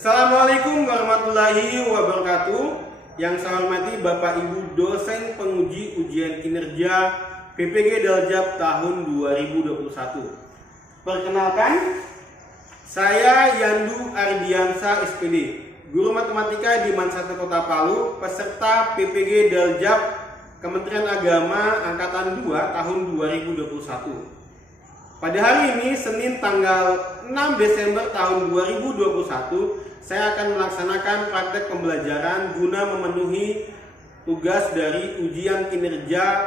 Assalamualaikum warahmatullahi wabarakatuh. Yang saya hormati Bapak Ibu dosen penguji ujian kinerja PPG Daljab tahun 2021. Perkenalkan, saya Yandu Ardiansa SPD, Guru Matematika di Mansatu Kota Palu, peserta PPG Daljab Kementerian Agama Angkatan 2 tahun 2021. Pada hari ini, Senin tanggal 6 Desember tahun 2021, saya akan melaksanakan praktek pembelajaran guna memenuhi tugas dari ujian kinerja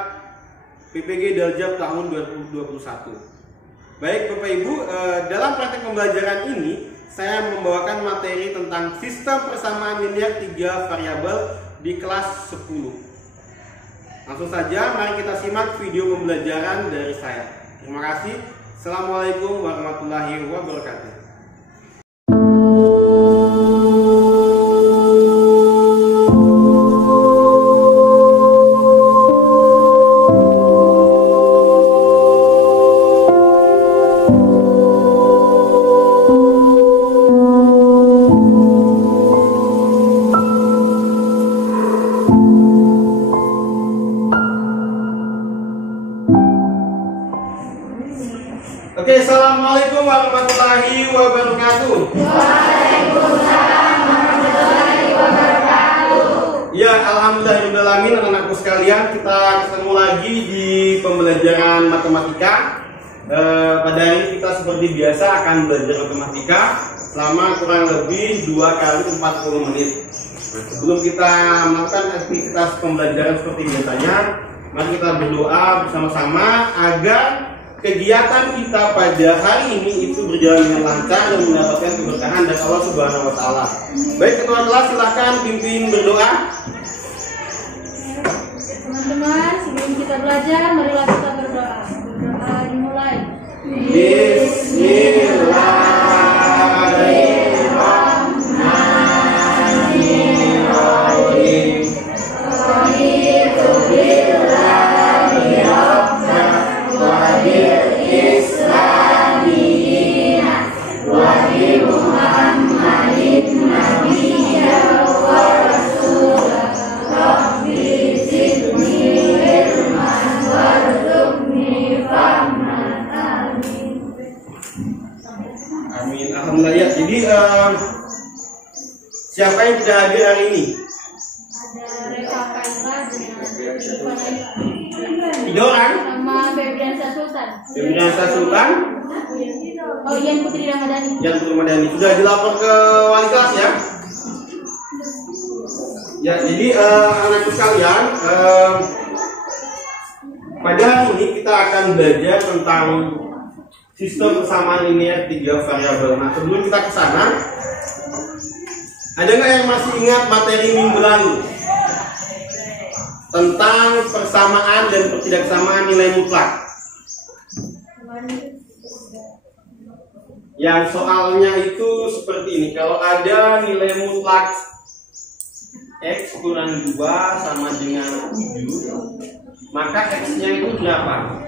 PPG Daljab tahun 2021. Baik Bapak Ibu, dalam praktek pembelajaran ini, saya membawakan materi tentang sistem persamaan linear 3 variabel di kelas 10. Langsung saja, mari kita simak video pembelajaran dari saya. Terima kasih. Assalamualaikum warahmatullahi wabarakatuh. Oke, assalamualaikum warahmatullahi wabarakatuh. Waalaikumsalam warahmatullahi wabarakatuh. Ya, alhamdulillahirobbilalamin, anak-anakku sekalian, kita ketemu lagi di pembelajaran matematika. Pada hari ini kita seperti biasa akan belajar matematika selama kurang lebih 2 kali 40 menit. Sebelum kita melakukan aktivitas pembelajaran seperti biasanya, mari kita berdoa bersama-sama agar kegiatan kita pada hari ini itu berjalan dengan lancar dan mendapatkan keberkahan dari Allah Subhanahu wa taala. Baik, ketua kelas silakan pimpin berdoa. Teman-teman, sebelum kita belajar, marilah kita berdoa. Berdoa dimulai. Bismillahirrahmanirrahim. Amin. Alhamdulillah ya. Jadi siapa yang tidak hadir hari ini? Ada Reva Kaila dengan Tiga orang. sama Febriansa Sultan. Febriansa Sultan. Oh, Ian Putri Ramadhani. Yang Putri Ramadhani sudah dilapor ke wali kelas ya? Ya, jadi anak-anak sekalian, pada hari ini kita akan belajar tentang sistem persamaan linear 3 variabel. Nah, sebelum kita ke sana, ada nggak yang masih ingat materi minggu lalu tentang persamaan dan ketidaksamaan nilai mutlak? Yang soalnya itu seperti ini. Kalau ada nilai mutlak X kurang 2 sama dengan 7, maka X-nya itu berapa?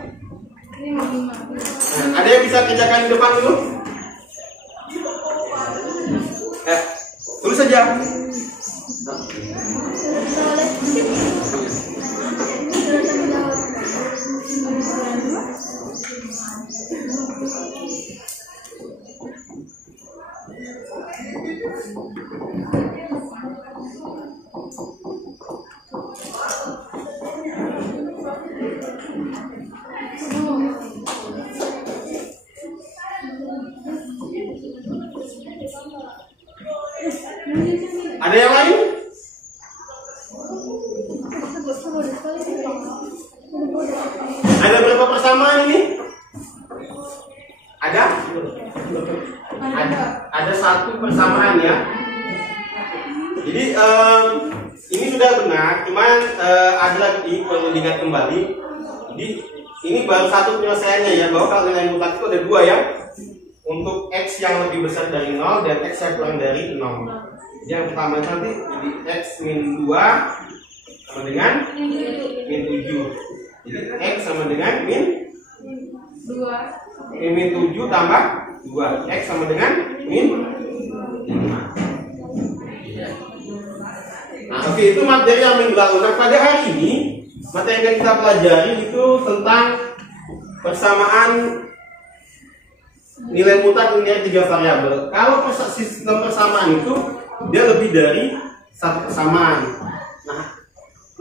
5. Nah, ada yang bisa kerjakan di depan dulu? Tulis saja. Ada yang lain? Ada berapa persamaan ini? Ada? Ada 1 persamaan ya. Jadi ini sudah benar, cuman ada lagi perlu diingat kembali. Jadi ini baru 1 penyelesaiannya ya, bahwa kalau nilai mutlak itu ada 2 ya. Untuk X yang lebih besar dari 0 dan X yang kurang dari 0. Yang pertama nanti jadi X min 2 sama dengan min 7. Jadi X sama dengan min 2. min 7 tambah 2. X sama dengan min 5. Oke, itu materi yang minggu lalu. Nah, pada hari ini materi yang kita pelajari itu tentang persamaan nilai mutlak linear 3 variabel. Kalau sistem persamaan itu dia lebih dari satu persamaan. Nah,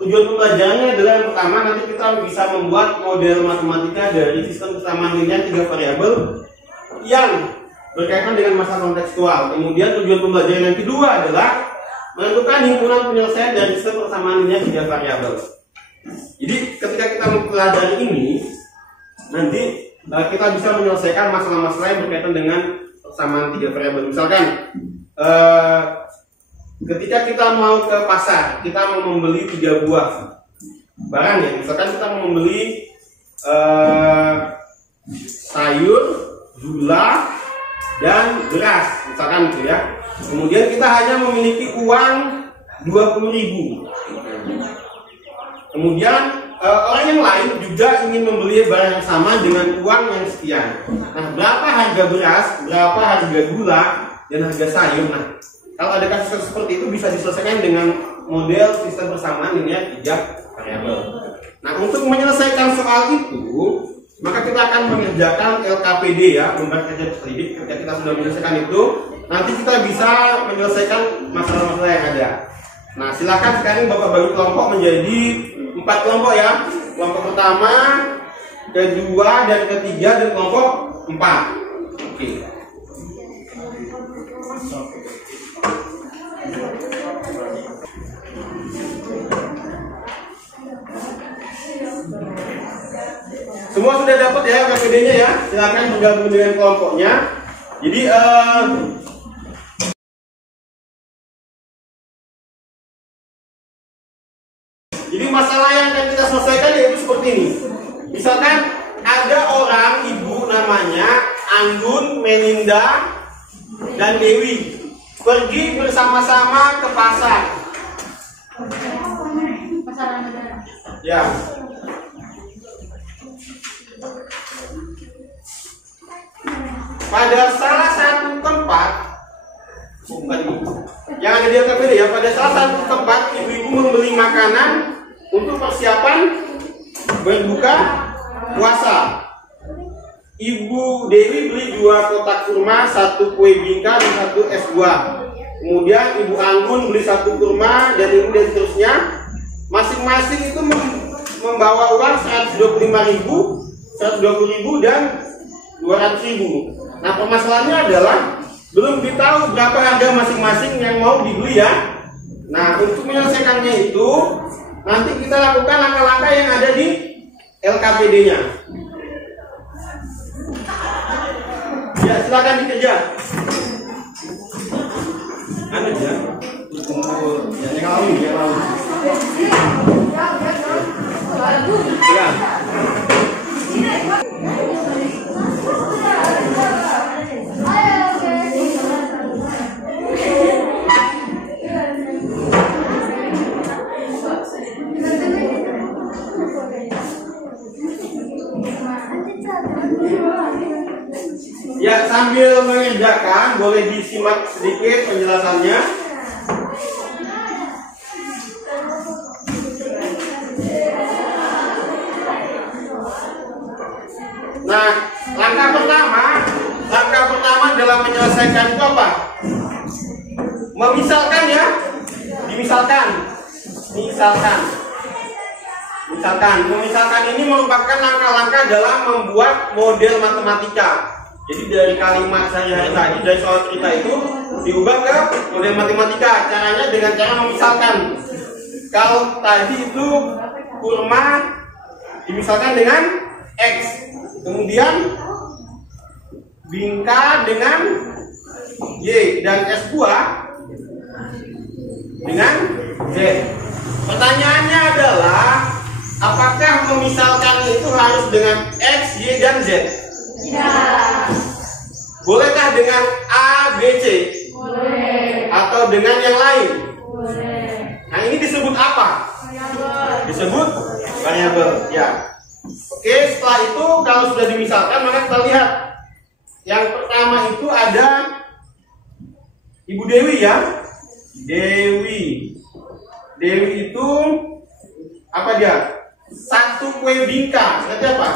tujuan pembelajarannya adalah yang pertama, nanti kita bisa membuat model matematika dari sistem persamaan linear 3 variabel yang berkaitan dengan masalah kontekstual. Kemudian tujuan pembelajaran yang kedua adalah menentukan himpunan penyelesaian dari sistem persamaan linear 3 variabel. Jadi ketika kita mempelajari ini, nanti kita bisa menyelesaikan masalah-masalah yang berkaitan dengan persamaan 3 variabel. Misalkan ketika kita mau ke pasar, kita mau membeli 3 buah barang ya. Misalkan kita mau membeli sayur, gula, dan beras, misalkan gitu ya. Kemudian kita hanya memiliki uang 20.000. Kemudian orang yang lain juga ingin membeli barang yang sama dengan uang yang sekian. Nah, berapa harga beras, berapa harga gula, dan harga sayur? Nah, kalau ada kasus seperti itu bisa diselesaikan dengan model sistem persamaan linear 3 variabel. Nah, untuk menyelesaikan soal itu, maka kita akan mengerjakan LKPD ya, lembar kerja peserta. Ketika kita sudah menyelesaikan itu, nanti kita bisa menyelesaikan masalah-masalah yang ada. Nah, silakan sekarang Bapak bagi kelompok menjadi 4 kelompok ya. Kelompok pertama, kedua, dan ketiga, dan kelompok 4. Oke. Semua sudah dapat ya KPD-nya ya. Silakan bergabung dengan kelompoknya. Jadi masalah yang akan kita selesaikan yaitu seperti ini. Misalkan ada orang, ibu namanya Anggun, Melinda, dan Dewi pergi bersama-sama ke pasar. Ya. Pada salah satu tempat, yang ada di LKPD ya, pada salah satu tempat ibu-ibu membeli makanan untuk persiapan berbuka puasa. Ibu Dewi beli 2 kotak kurma, 1 kue bingka, dan 1 es buah. Kemudian Ibu Anggun beli 1 kurma, dan ini dan seterusnya. Masing-masing itu membawa uang 125.000, 120.000, dan 200.000. Nah, permasalahannya adalah belum ditahu berapa harga masing-masing yang mau dibeli ya. Nah, untuk menyelesaikannya itu nanti kita lakukan langkah-langkah yang ada di LKPD-nya. Ya, silakan dikerja. Ada ya. Yang lalu, yang lalu. Ya. Ya, sambil mengerjakan boleh disimak sedikit penjelasannya. Nah, langkah pertama dalam menyelesaikan itu apa? Memisalkan ya. Misalkan ini merupakan langkah-langkah dalam membuat model matematika. Jadi dari kalimat sehari-hari tadi, dari soal cerita itu diubah ke model matematika. Caranya dengan cara memisalkan. Kalau tadi itu kurma dimisalkan dengan X, kemudian bingka dengan Y, dan es buah dengan Z. Pertanyaannya adalah, apakah memisalkan itu harus dengan X, Y, dan Z? Ya. Bolehkah dengan A, B, C? Boleh. Atau dengan yang lain? Boleh. Nah, ini disebut apa? Variabel. Disebut variabel. Ya. Oke, setelah itu kalau sudah dimisalkan, maka kita lihat. Yang pertama itu ada Ibu Dewi ya. Dewi. Dewi itu apa dia? Satu kue bingka. Berarti apa?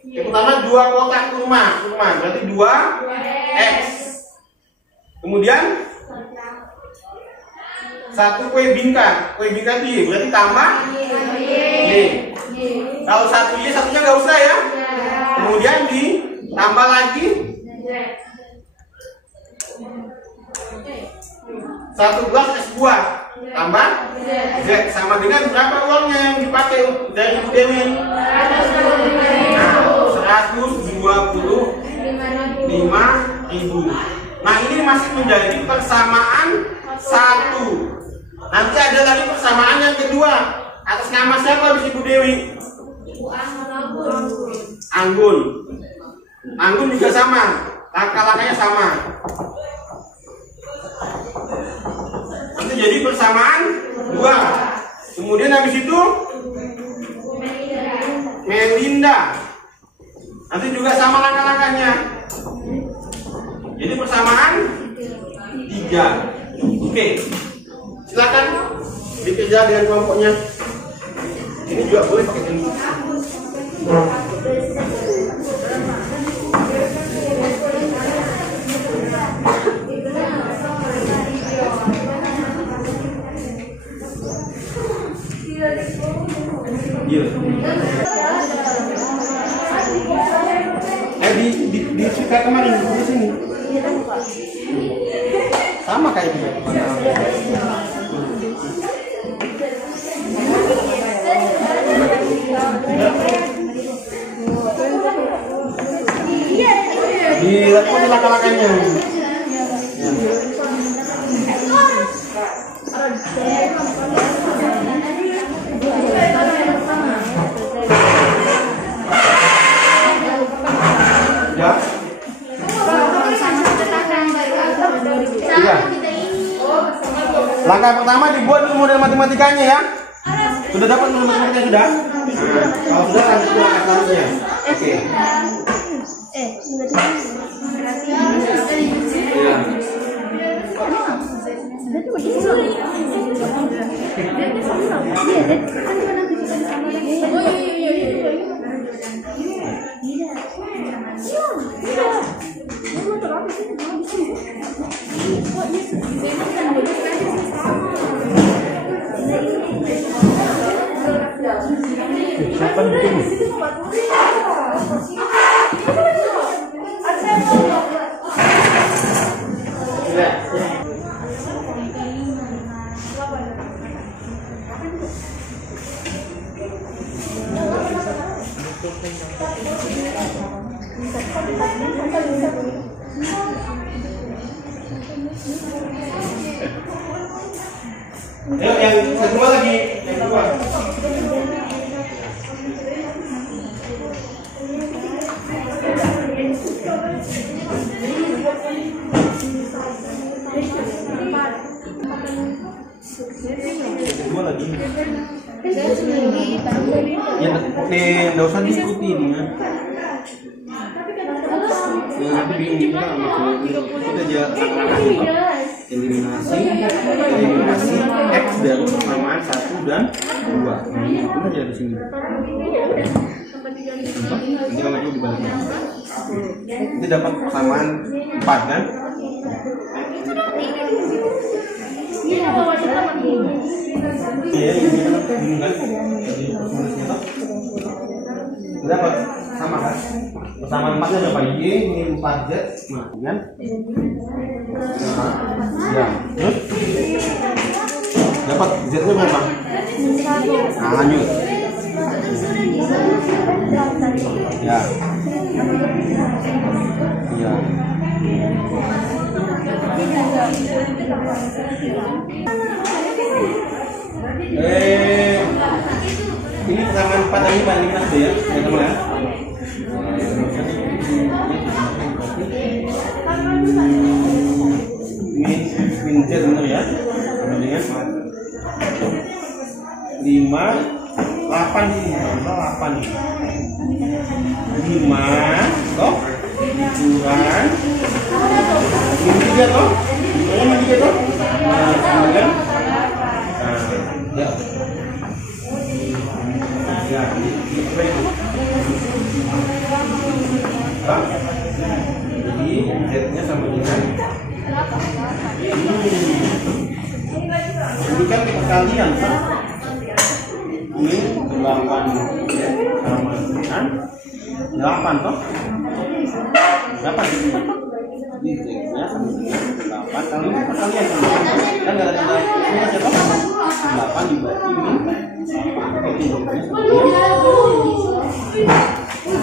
Yang pertama 2 kotak kurma, berarti 2 X. Kemudian 1 kue bingka itu Y, berarti tambah Y. Kalau 1 Y, satunya nggak usah ya. Kemudian ditambah lagi 1 gelas es buah tambah Z, sama dengan berapa uangnya yang dipakai dari Ibu Dewi? Nah, 125.000. Nah, ini masih menjadi persamaan 1. Nanti ada lagi persamaan yang kedua. Atas nama siapa habis Ibu Dewi? Anggun. Anggun juga sama. Langkah-langkahnya sama. Nanti jadi persamaan 2. Kemudian habis itu Melinda. Nanti juga sama langkah-langkahnya. Jadi persamaan 3. Oke. Silakan dikerja dengan kelompoknya. Ini juga boleh pakai ini. Iya. Di kayak kemarin di sini. Sama kayak gitu. Dilakukan langkah-langkahnya. Ya. Iya. Langkah pertama dibuat dulu model matematikanya ya. Sudah dapat model matematikanya sudah? Nah, kalau sudah lanjut ke langkah selanjutnya. Oke. Siapa ditunggu? Ayo yang kedua lagi, yang kedua. Kedua lagi. Ya, nggak usah diikuti ini ya. Nanti bingung juga kita aja eliminasi X dari persamaan 1 dan 2. Ini aja di sini. Nanti kamu coba dibaliknya. Nanti dapat persamaan 4 kan? Iya, ini kan bingung kan? Dapat sama kan? Persamaan 4 nya dapat Y, ini 4Z, nah kan? Ya, terus dapat Z nya berapa? Nah, lanjut. Ya. Ya. Ini persamaan 4 dan 5 eliminasi ya, teman-teman ya. Ini min Z benar ya. Kemudian 5 8 ini, 8 nih. 5 toh kurang min 3 toh. Min 3 toh. Nah, kemudian sama dengan ini kan perkalian kan, ini 8 sama dengan 8 toh 8 ini ya sama dengan 8 kalau ini perkalian kan nggak ada tanda ini aja toh 8 dibagi min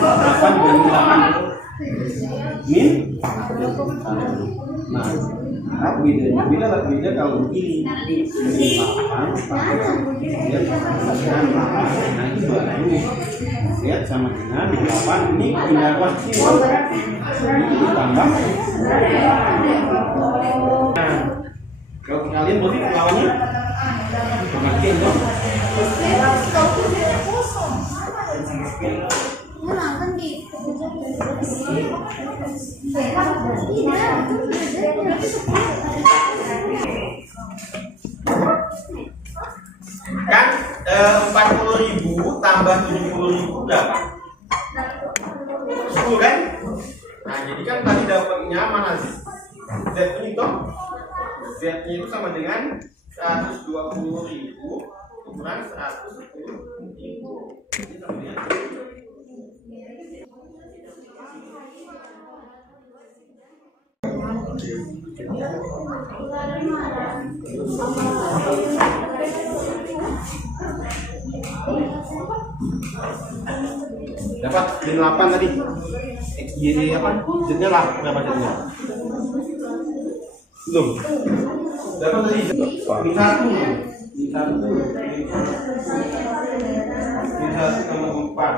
8 dibagi 8 min. Nah, beda kalau begini ini 8 lihat dengan 8, nah itu 20 lihat sama dengan 8 ini pindah ke sini ini ditambah. Nah, kalau kalian berarti lawannya makin dong. Kan 40.000 tambah 70.000 berapa? 10 kan? Nah jadi kan tadi dapatnya mana sih? Z ini toh? Z nya itu sama dengan 120.000 kurang 110.000. Ini sama dengan dapat 8 tadi. XY apa? Z-nya lah berapa Z-nya? Belum. Dapat tadi min 1 sama 4.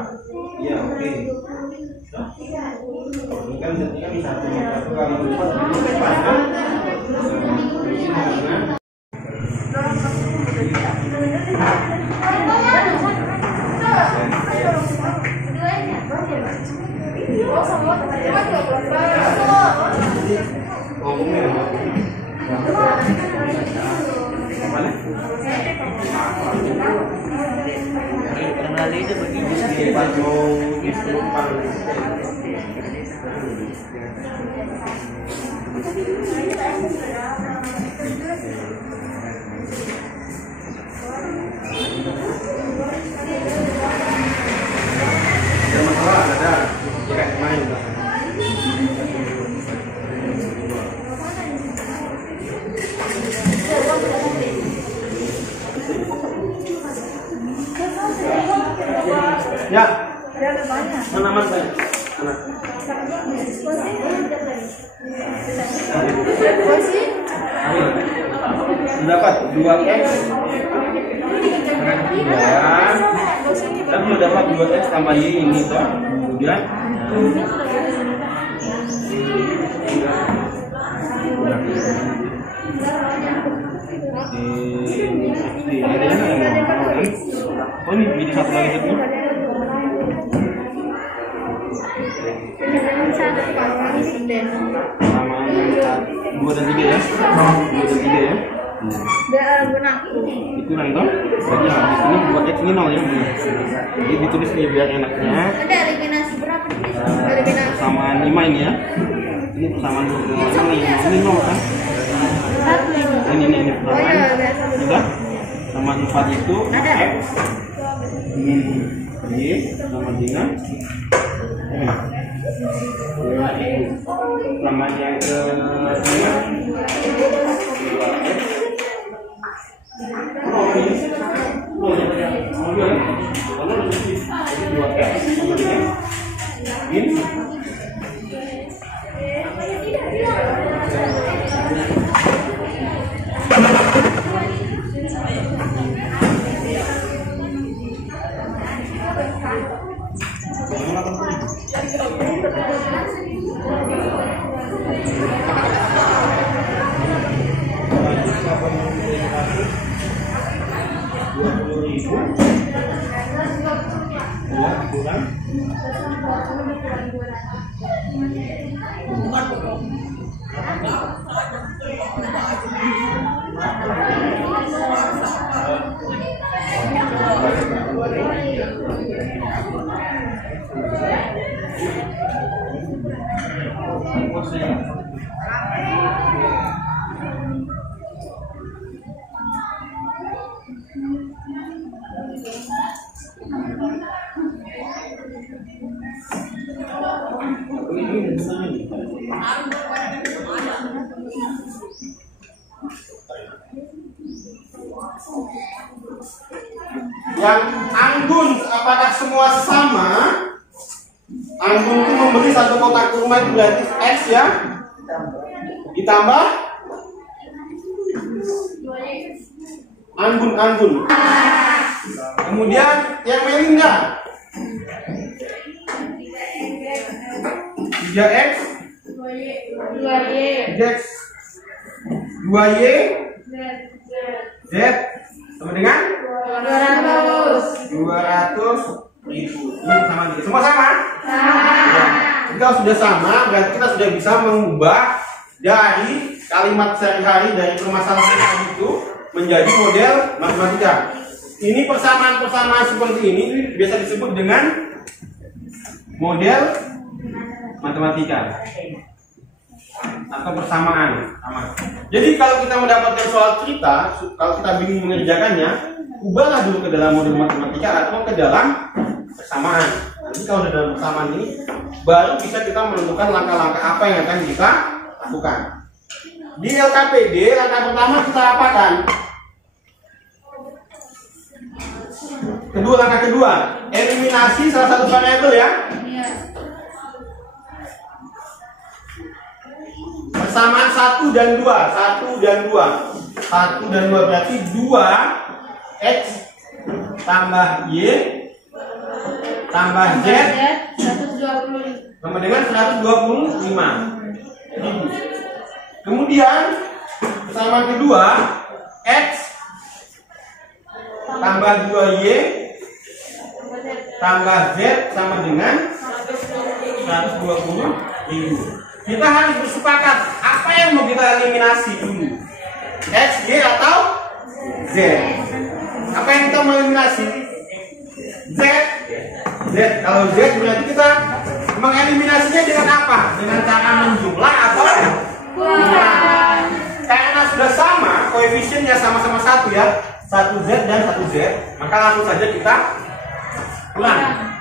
Iya, oke. Ini kan Z-nya kan min 1 kali 4 kan? Ya. Mana? Dapat 2x dan sudah dapat 2x tambah y ini toh. Kemudian oh ini jadi satu lagi ini. Sama 2 dan 3 ya. 2 dan 3 ya. Itu nang toh. Jadi habis ini buat x ini 0 ya. Jadi ditulis nih biar enaknya. Ada eliminasi berapa nih? Sama 5 ini ya. Ini persamaan 2 ini 0 kan? Ini persamaan. Sudah. Sama 4 itu x min y sama dengan sama yang ke 5 Terima kasih. Yang anggun, apakah semua sama? Anggun itu membeli satu kotak kurma itu berarti X ya. Ditambah anggun. Kemudian yang Melinda 3X 2Y Z sama dengan 200.000. Ini sama juga. Semua sama? Ya. Jika sudah sama, berarti kita sudah bisa mengubah dari kalimat sehari-hari dari permasalahan itu menjadi model matematika. Ini persamaan-persamaan seperti ini biasa disebut dengan model matematika atau persamaan. Jadi kalau kita mendapatkan soal cerita, kalau kita bingung mengerjakannya, ubahlah dulu ke dalam model matematika atau ke dalam persamaan. Nanti kalau dalam persamaan ini baru bisa kita menentukan langkah-langkah apa yang akan kita lakukan. Di LKPD, langkah pertama kita apakan? Langkah kedua, eliminasi salah satu variabel ya. Persamaan 1 dan 2. 1 dan 2 berarti 2X tambah Y tambah Z sama dengan 125. Kemudian persamaan kedua, X tambah 2Y tambah Z sama dengan 120.000. Kita harus bersepakat apa yang mau kita eliminasi dulu, X, Y atau Z. Apa yang kita mau eliminasi? Z. Kalau Z berarti kita mengeliminasinya dengan apa? Dengan cara menjumlah atau kurang. Karena sudah sama, koefisiennya sama-sama 1 ya, 1Z dan 1Z, maka langsung saja kita kurang.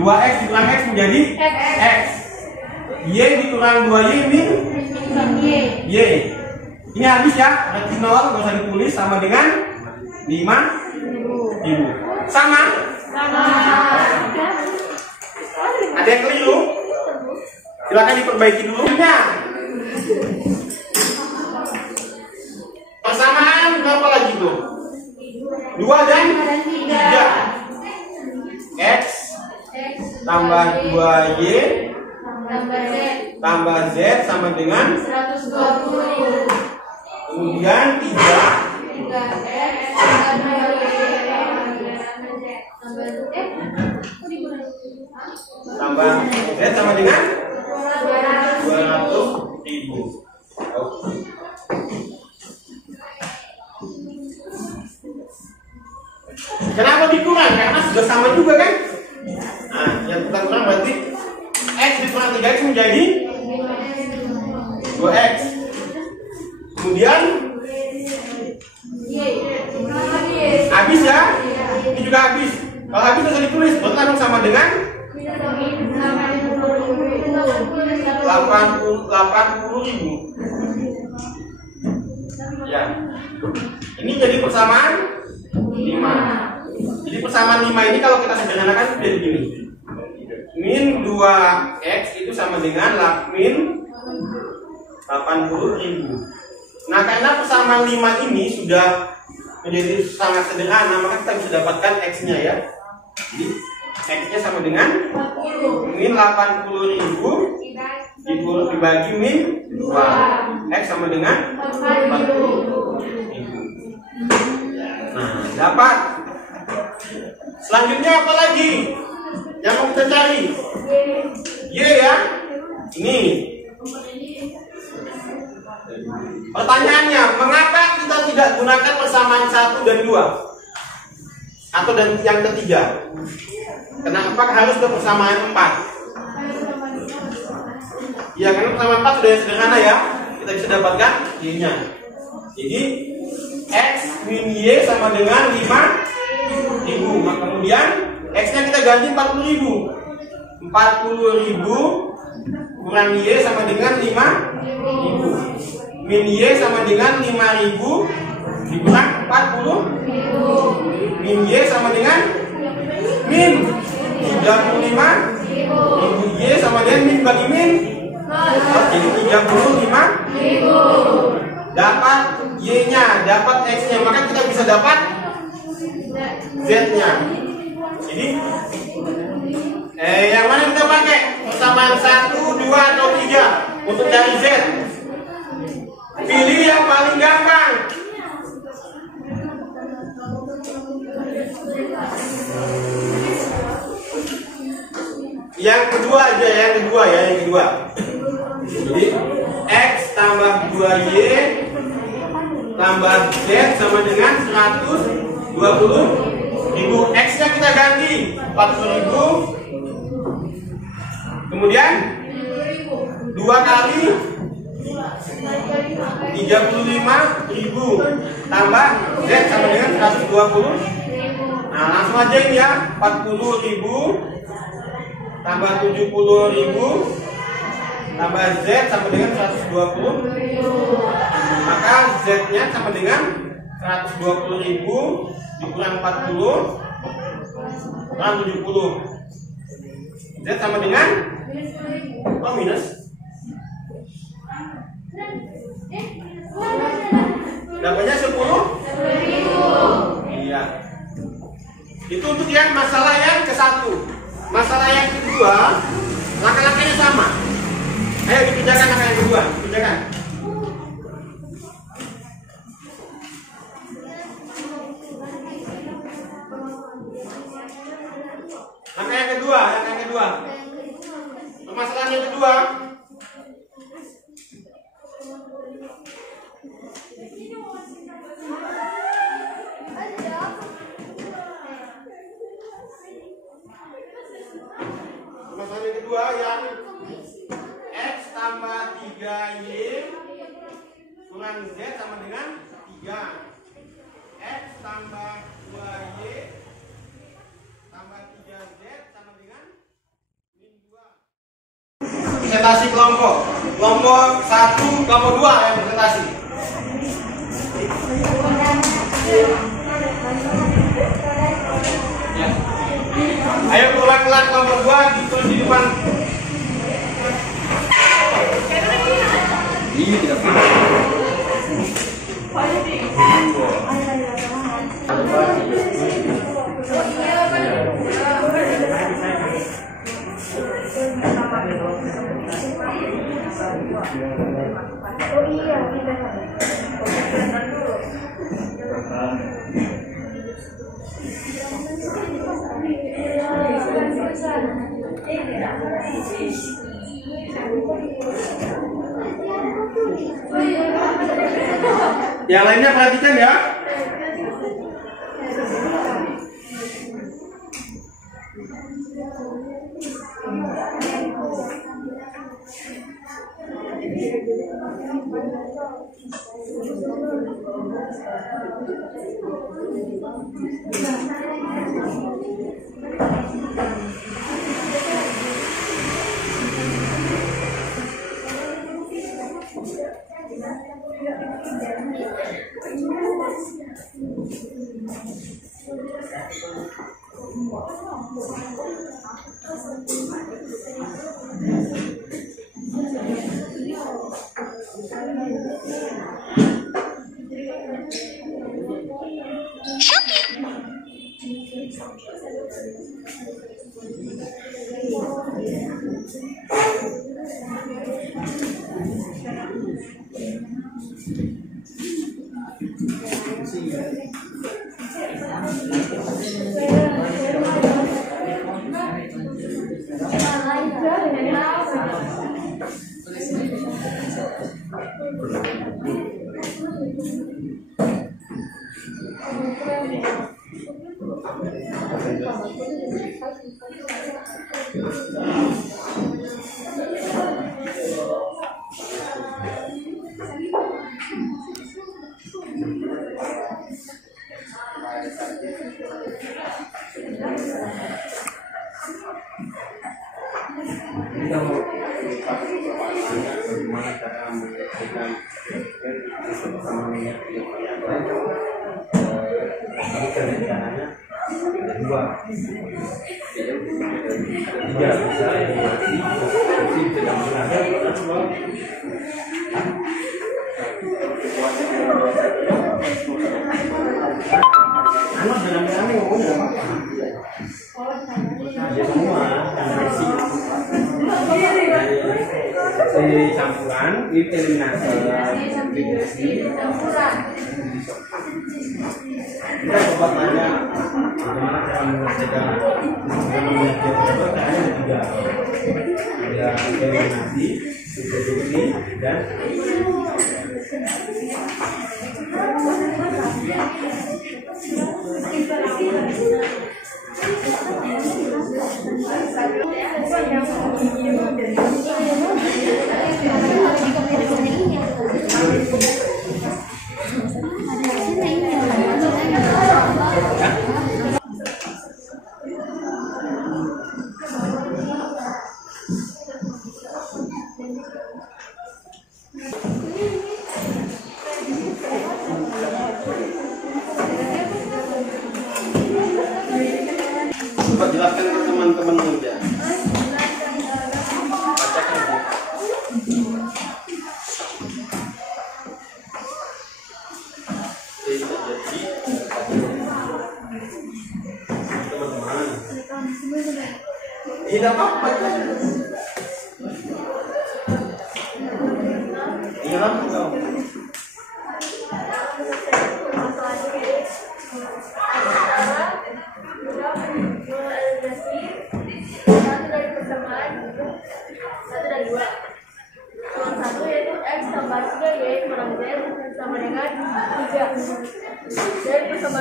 2X dikurang X menjadi X. Y dikurang 2Y ini Y. Ini habis ya, berarti 0, nggak usah ditulis, sama dengan 5.000. Sama? Ada yang keliru? Silakan diperbaiki dulu. Persamaan berapa lagi tuh? 2 dan 3. X tambah 2Y tambah Z sama dengan 120. Kemudian 3X tambah Z sama dengan 200.000. Kenapa dikurang? Karena sudah sama juga kan? Nah, yang kita kurang berarti X dikurang 3X menjadi 2X. Kemudian habis ya? Ini juga habis. Kalau habis bisa ditulis, berarti langsung sama dengan 80.000. Ya. Ini jadi persamaan 5. Jadi persamaan 5 ini kalau kita sederhanakan jadi begini. Min 2X itu sama dengan min 80.000. Nah, karena persamaan 5 ini sudah menjadi sangat sederhana, maka kita bisa dapatkan X-nya ya. Jadi X-nya sama dengan min 80.000 dibagi min 2. X sama dengan 40.000. Nah, dapat. Selanjutnya apa lagi yang mau kita cari? Y ya. Ini. Pertanyaannya, mengapa kita tidak gunakan persamaan 1 dan 2? Atau dan yang ketiga? Kenapa harus ke persamaan 4? Ya, karena persamaan 4 sudah sederhana ya. Kita bisa dapatkan Y-nya. Jadi X min Y sama dengan 5.000. Maka kemudian X-nya kita ganti 40.000. 40.000 kurang Y sama dengan 5.000. Min Y sama dengan 5.000 dikurang 40 min Y sama dengan min 35 ribu Y sama dengan min bagi min. Jadi 35.000. Dapat Y-nya, dapat X-nya, maka kita bisa dapat Z-nya. Jadi yang mana kita pakai? Persamaan 1, 2 atau 3 untuk cari Z. Pilih yang paling gampang. Yang kedua aja, yang kedua. Jadi X tambah 2Y tambah Z sama dengan 120.000. X-nya kita ganti 40.000. Kemudian 2 kali 35.000 tambah Z sama dengan 120. Nah, langsung aja ini ya, 40.000 tambah 70.000 tambah Z sama dengan 120. Maka Z-nya sama dengan 120.000 dikurang 40 kurang 70. Z sama dengan minus. Dapatnya 10.000. Iya. Itu untuk yang masalah yang ke-1. Masalah yang kedua, langkah-langkahnya sama. Ayo dikerjakan langkah yang kedua, kerjakan. Langkah yang kedua. Permasalahan yang kedua. Permasalahan yang kedua yang X tambah 3Y kurang Z sama dengan 3. X tambah 2Y tambah 3Z sama dengan min 2. Presentasi kelompok 1, kelompok 2 yang presentasi. Ya. Ayo pelan-pelan kelompok 2 ditulis di depan. Ini tidak yang lainnya perhatikan ya. Kita mau bagaimana cara memberikan Jadi rencananya ada dua, tiga bisa anak dengan kami ngomong apa semua campuran eliminasi kita coba tanya bagaimana cara menyelesaikan tiga ada eliminasi, substitusi dan coba jelaskan ke teman-teman muda. Teman-teman, tidak apa-apa. Tidak apa-apa.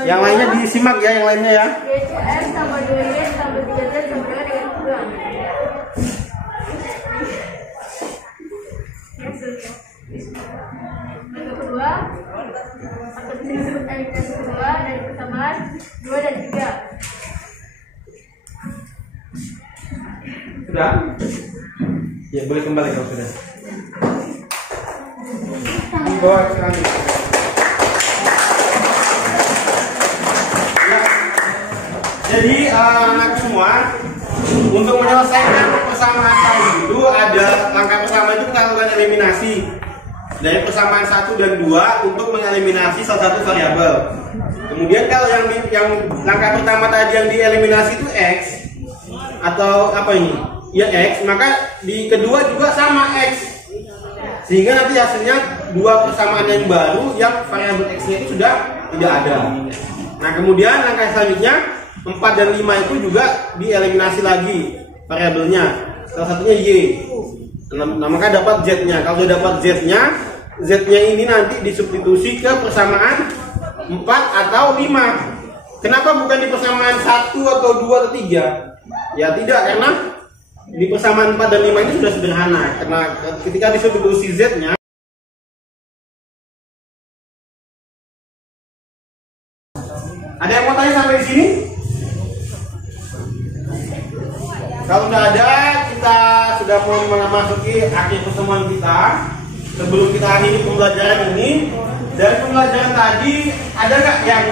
Yang lainnya disimak ya, yang lainnya ya. X tambah 2Y tambah 3Z sama dengan 3. Yang kedua, atau disebut eliminasi kedua dari persamaan 2 dan 3. Sudah? Ya, boleh kembali kalau sudah. Bawa sekarang. Jadi anak semua, untuk menyelesaikan persamaan tadi itu ada langkah pertama itu kita lakukan eliminasi dari persamaan 1 dan 2 untuk mengeliminasi salah satu variabel. Kemudian kalau yang langkah pertama tadi yang dieliminasi itu X atau apa ini? Ya X, maka di kedua juga sama X. Sehingga nanti hasilnya dua persamaan yang baru yang variabel X-nya itu sudah tidak ada. Nah, kemudian langkah selanjutnya 4 dan 5 itu juga dieliminasi lagi variabelnya. Salah satunya Y. Nah, maka dapat Z-nya. Kalau sudah dapat Z-nya, Z-nya ini nanti disubstitusi ke persamaan 4 atau 5. Kenapa bukan di persamaan 1 atau 2 atau 3? Ya tidak, karena di persamaan 4 dan 5 ini sudah sederhana. Karena ketika disubstitusi Z-nya, ada yang mau tanya sampai di sini? Kalau nggak ada, kita sudah mau memasuki akhir pertemuan kita. Sebelum kita akhiri pembelajaran ini, dari pembelajaran tadi ada nggak yang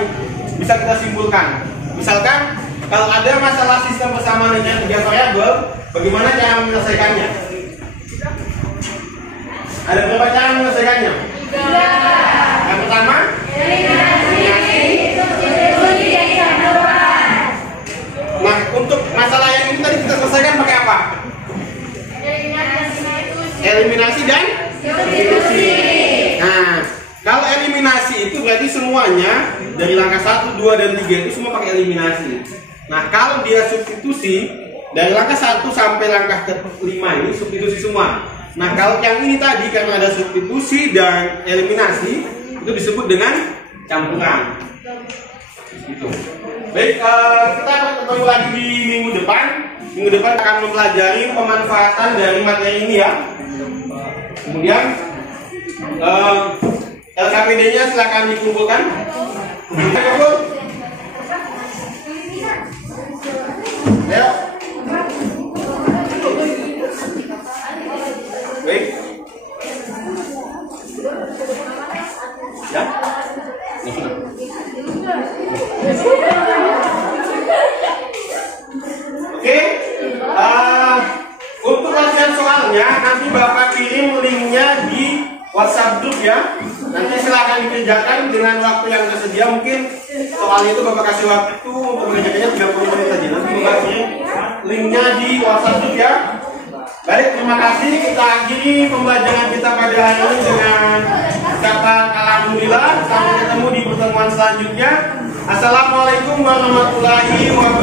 bisa kita simpulkan? Misalkan kalau ada masalah sistem persamaan dengan 3 variabel, bagaimana cara menyelesaikannya? Ada berapa cara menyelesaikannya? 3. Yang pertama, nah, untuk masalah yang ini tadi kita selesaikan pakai apa? Eliminasi dan substitusi. Nah, kalau eliminasi itu berarti semuanya dari langkah 1, 2, dan 3 itu semua pakai eliminasi. Nah, kalau dia substitusi dari langkah 1 sampai langkah ke-5 ini substitusi semua. Nah, kalau yang ini tadi karena ada substitusi dan eliminasi itu disebut dengan campuran. Gitu. Baik, kita ketemu lagi di minggu depan. Minggu depan akan mempelajari pemanfaatan dari materi ini ya. Kemudian LKPD-nya silakan dikumpulkan. Ayo. Baik. Ya. Oke. Untuk latihan soalnya nanti Bapak kirim linknya di WhatsApp grup ya. Nanti silahkan dikerjakan dengan waktu yang tersedia. Mungkin soal itu Bapak kasih waktu untuk mengerjakannya 30 menit saja. Nanti Bapak kirim linknya di WhatsApp grup ya. Baik, terima kasih. Kita akhiri pembelajaran kita pada hari ini dengan kata alhamdulillah. Sampai ketemu di pertemuan selanjutnya. Assalamualaikum warahmatullahi wabarakatuh.